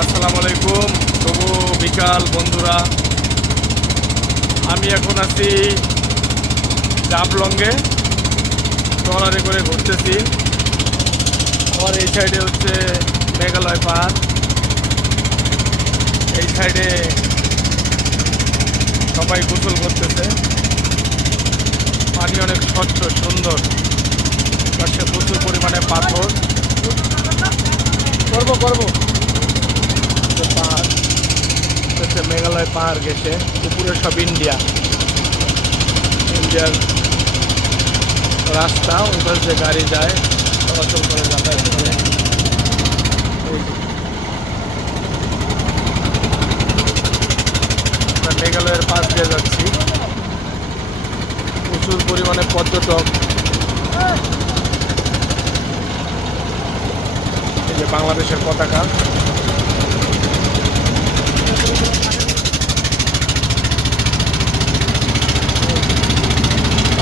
আসসালামু আলাইকুম, শুভ বিকাল বন্ধুরা। আমি এখন আছি জাফলংয়ে, ট্রলারে করে ঘুরতেছি। আমার এই সাইডে হচ্ছে মেঘালয় পাহাড়, এই সাইডে সবাই গোসল করতেছে। পানি অনেক স্বচ্ছ সুন্দর, পাশে প্রচুর পরিমাণে পাথর। করবো পাহাড় হচ্ছে মেঘালয় পাহাড় গেছে, উপরে সব ইন্ডিয়ার রাস্তা, ওই পাশ দিয়ে গাড়ি যায়, চলাচল করে, যাতায়াত করে। আমরা মেঘালয়ের পাশ দিয়ে যাচ্ছি, প্রচুর পরিমাণে পর্যটক। এই যে বাংলাদেশের পতাকা,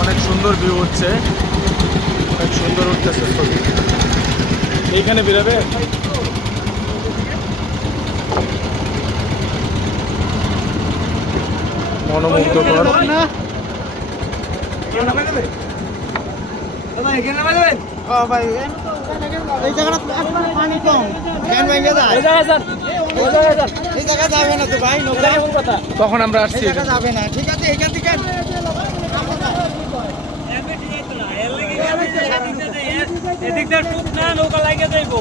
অনেক সুন্দর ভিউ হচ্ছে, অনেক সুন্দর উঠতেছে ছবি। এইখানে বেরোবে, মনোমুগ্ধকর। তখন আমরা আসছি, যাবে না, ঠিক আছে, এখান থেকে এদিক দিয়ে টুক না নৌকা লাগিয়ে যাইব।